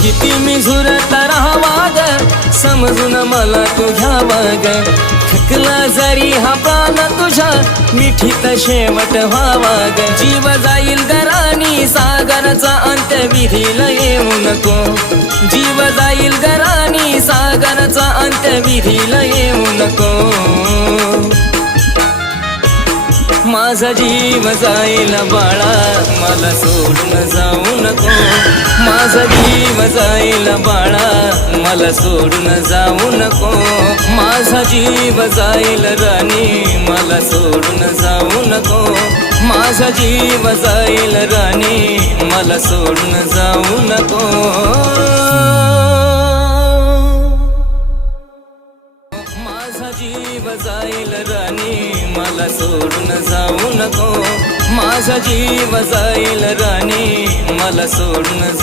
किती मी झुरत राहावा ग समजून मला तू घ्यावा ग थकला जरी हा प्राण तुझ्या मिठीत शेवट व्हावा ग जीव जाईल गरानी सागरचा अंत विधीला येऊ नको जीव जाईल गरानी सागरचा अंत विधीला येऊ नको माझा जीव जाईल बाळा मला सोडून जाऊ नको माझा जीव जाईल बाळा मला सोडून जाऊ नको माझा जीव जाईल राणी मला सोडून जाऊ नको माझा जीव जाईल राणी मला सोडून जाऊ नको माझा जीव जाईल राणी मला सोडून जाऊ नको माझा जीव जाईल राणी मला सोडून जाऊ